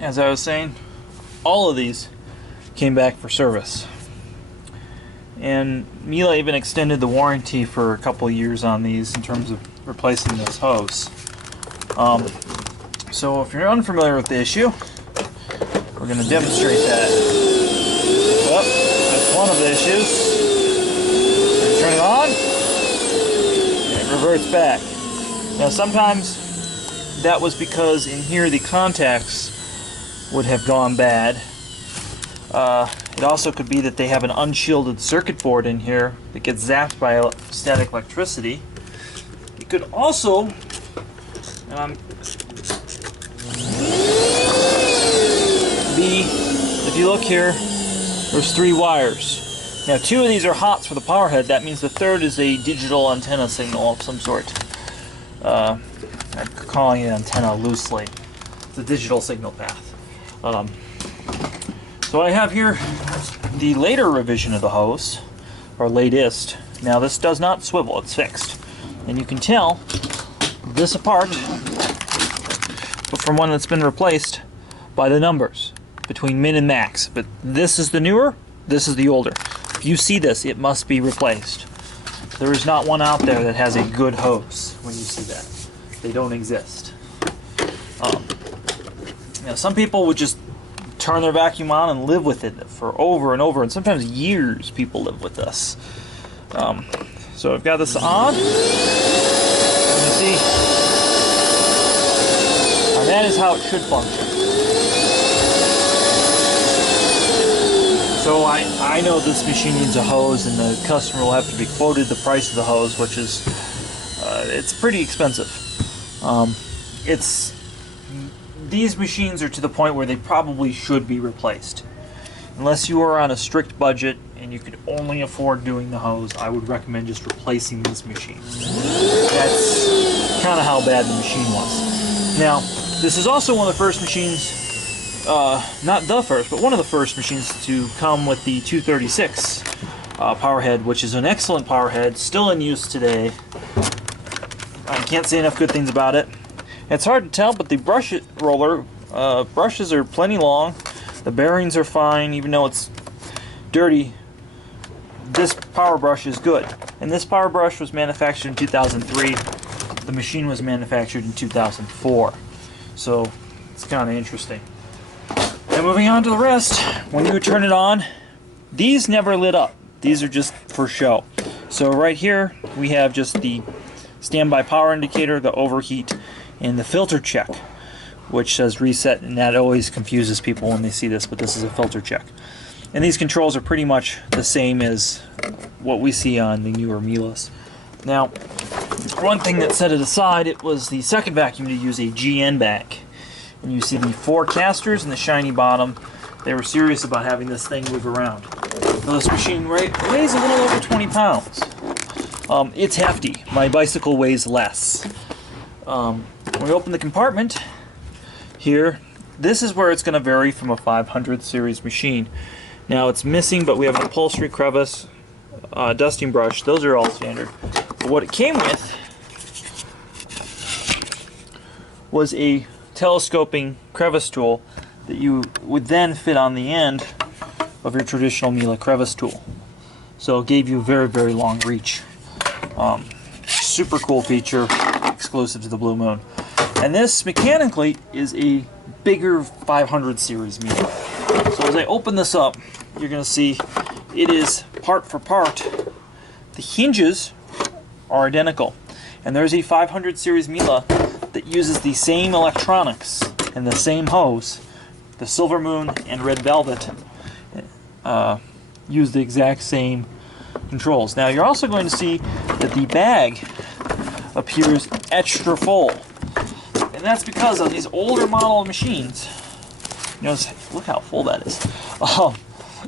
as I was saying, all of these came back for service. And Miele even extended the warranty for a couple years on these in terms of replacing this hose. So if you're unfamiliar with the issue, we're going to demonstrate that. Well, that's one of the issues. Turn it on, and it reverts back. Now sometimes that was because in here the contacts would have gone bad. It also could be that they have an unshielded circuit board in here that gets zapped by static electricity. It could also, be, if you look here, there's 3 wires. Now 2 of these are hots for the power head. That means the third is a digital antenna signal of some sort. I'm calling it antenna loosely. It's a digital signal path. So I have here the later revision of the hose, or latest. Now this does not swivel, it's fixed. And you can tell this apart from one that's been replaced by the numbers between min and max. But this is the newer, this is the older. If you see this, it must be replaced. There is not one out there that has a good hose when you see that. They don't exist. Now some people would just turn their vacuum on and live with it for over and over, and sometimes years people live with this. So I've got this on. You see, and that is how it should function. So I know this machine needs a hose, and the customer will have to be quoted the price of the hose, which is it's pretty expensive. These machines are to the point where they probably should be replaced. Unless you are on a strict budget and you could only afford doing the hose, I would recommend just replacing this machine. That's kind of how bad the machine was. Now, this is also one of the first machines, not the first, but one of the first machines to come with the 236 power head, which is an excellent power head, still in use today. I can't say enough good things about it. It's hard to tell, but the brush roller brushes are plenty long. The bearings are fine, even though it's dirty. This power brush is good. And this power brush was manufactured in 2003. The machine was manufactured in 2004. So it's kind of interesting. And moving on to the rest, when you turn it on, these never lit up. These are just for show. So right here, we have just the standby power indicator, the overheat, and the filter check, which says reset, and that always confuses people when they see this, but this is a filter check. And these controls are pretty much the same as what we see on the newer Miele. Now, one thing that set it aside, it was the second vacuum to use a GN bag. And you see the 4 casters and the shiny bottom. They were serious about having this thing move around. Now, this machine weighs a little over 20 pounds. It's hefty. My bicycle weighs less. When we open the compartment here, this is where it's going to vary from a 500 series machine. Now it's missing, but we have an upholstery crevice, dusting brush. Those are all standard. But what it came with was a telescoping crevice tool that you would then fit on the end of your traditional Miele crevice tool. So it gave you a very, very long reach. Super cool feature, exclusive to the Blue Moon. And this mechanically is a bigger 500 series Miele. So as I open this up, you're going to see it is part for part. The hinges are identical, and there's a 500 series Miele that uses the same electronics and the same hose. The Silver Moon and Red Velvet use the exact same controls. Now you're also going to see that the bag appears extra full, and that's because on these older model machines, you know, look how full that is.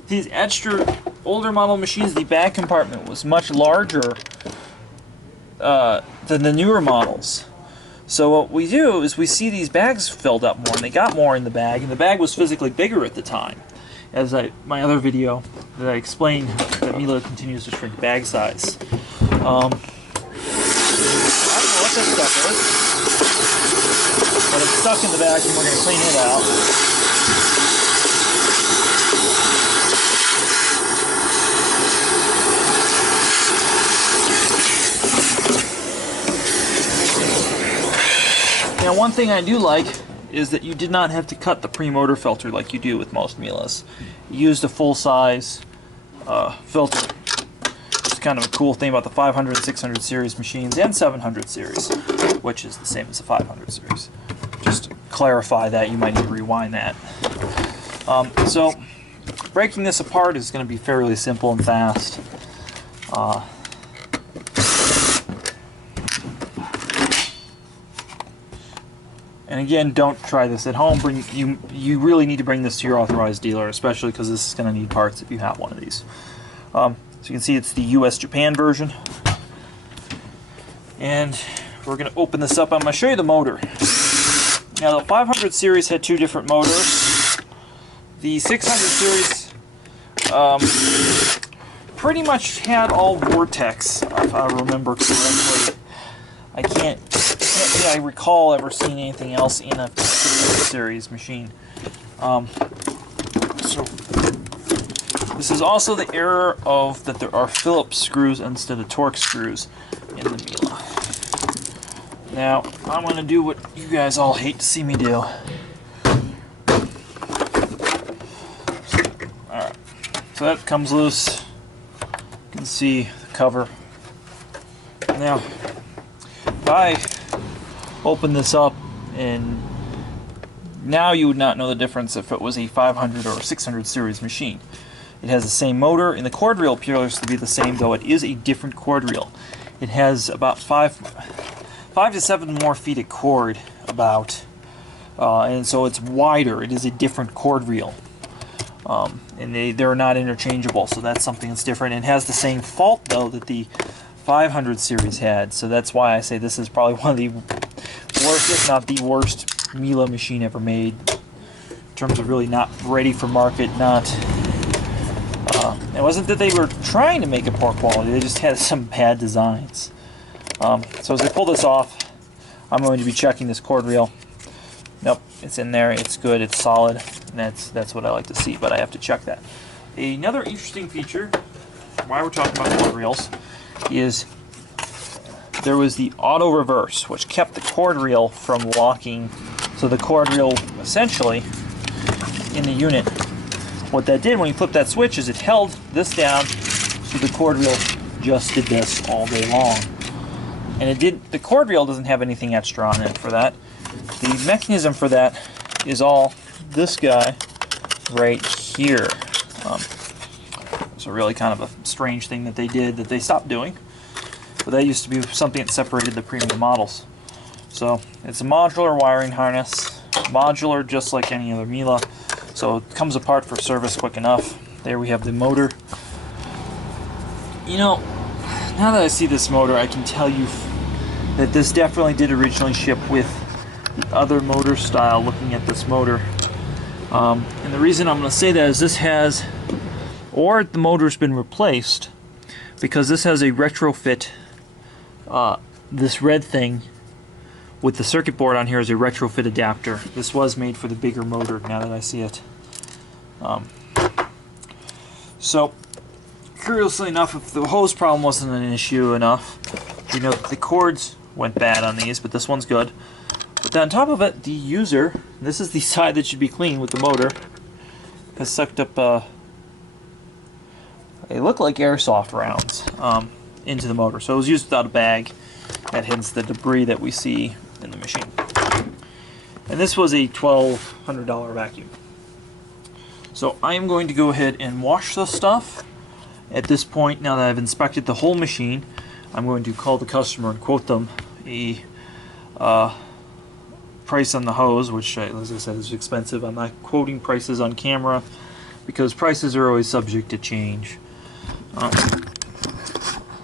These extra older model machines, the bag compartment was much larger than the newer models. So what we do is we see these bags filled up more, and they got more in the bag, and the bag was physically bigger at the time. As my other video that I explained that Miele continues to shrink bag size. I don't know what this stuff is, but it's stuck in the vacuum. We're going to clean it out. Now, one thing I do like is that you did not have to cut the pre-motor filter like you do with most Mielas. You used a full-size filter. It's kind of a cool thing about the 500 and 600 series machines and 700 series, which is the same as the 500 series. Just to clarify that, you might need to rewind that. So, breaking this apart is going to be fairly simple and fast. And again, don't try this at home. You really need to bring this to your authorized dealer, especially because this is going to need parts if you have one of these. So you can see it's the US-Japan version. And we're going to open this up. I'm going to show you the motor. Now, the 500 series had two different motors. The 600 series pretty much had all Vortex, if I remember correctly. I can't say I recall ever seeing anything else in a 600 series machine. So this is also the error of that there are Phillips screws instead of Torx screws in the Miele. Now I'm going to do what you guys all hate to see me do. Alright, so that comes loose. You can see the cover. Now, if I open this up, and now you would not know the difference if it was a 500 or 600 series machine. It has the same motor, and the cord reel appears to be the same, though it is a different cord reel. It has about 5 to 7 more feet of cord, and so it's wider. It is a different cord reel. And they're not interchangeable, so that's something that's different. It has the same fault, though, that the 500 series had, so that's why I say this is probably one of the worst, if not the worst, Miele machine ever made. In terms of really not ready for market, it wasn't that they were trying to make a poor quality, they just had some bad designs. So as I pull this off, I'm going to be checking this cord reel. Nope, it's in there, it's good, it's solid, and that's what I like to see, but I have to check that. Another interesting feature, while we're talking about cord reels, is there was the auto reverse, which kept the cord reel from locking. So the cord reel essentially in the unit, what that did when you flipped that switch is it held this down, so the cord reel just did this all day long. And the cord reel doesn't have anything extra on it for that. The mechanism for that is all this guy right here. It's a really kind of a strange thing that they did that they stopped doing. But that used to be something that separated the premium models. So it's a modular wiring harness, modular just like any other Miele. So it comes apart for service quick enough. There we have the motor. You know, now that I see this motor, I can tell you that this definitely did originally ship with the other motor style. Looking at this motor, and the reason I'm going to say that is this has, or the motor's been replaced, because this has a retrofit. This red thing with the circuit board on here is a retrofit adapter. This was made for the bigger motor, now that I see it. So, curiously enough, if the hose problem wasn't an issue enough, you know the cords went bad on these, but this one's good. But on top of it, the user, this is the side that should be clean with the motor, has sucked up, they look like airsoft rounds into the motor. So it was used without a bag. That hence the debris that we see in the machine. And this was a $1,200 vacuum. So I am going to go ahead and wash the stuff. At this point, now that I've inspected the whole machine, I'm going to call the customer and quote them a price on the hose, which, as I said, is expensive. I'm not quoting prices on camera because prices are always subject to change.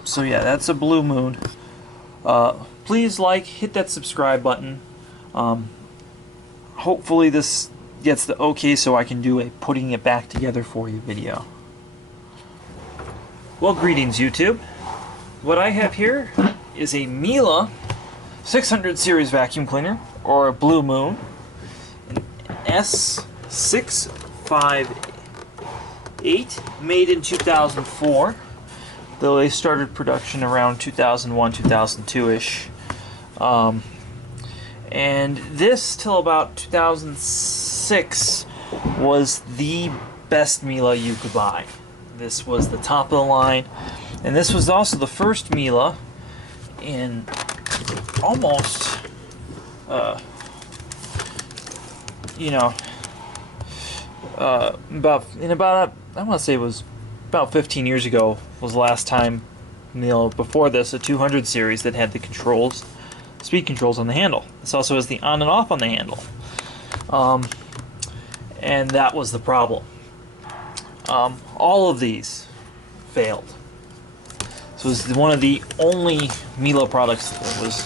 So yeah, that's a Blue Moon. Please hit that subscribe button. Hopefully this gets the okay so I can do a putting it back together for you video. Well, greetings YouTube. What I have here is a Miele 600 series vacuum cleaner, or a Blue Moon. S658, made in 2004, though they started production around 2001, 2002-ish. And this, till about 2006, was the best Miele you could buy. This was the top of the line, and this was also the first Miele in almost, I want to say it was about 15 years ago was the last time, before this, a 200 series that had the controls, speed controls on the handle. This also has the on and off on the handle. And that was the problem. All of these failed. So it was one of the only Miele products that was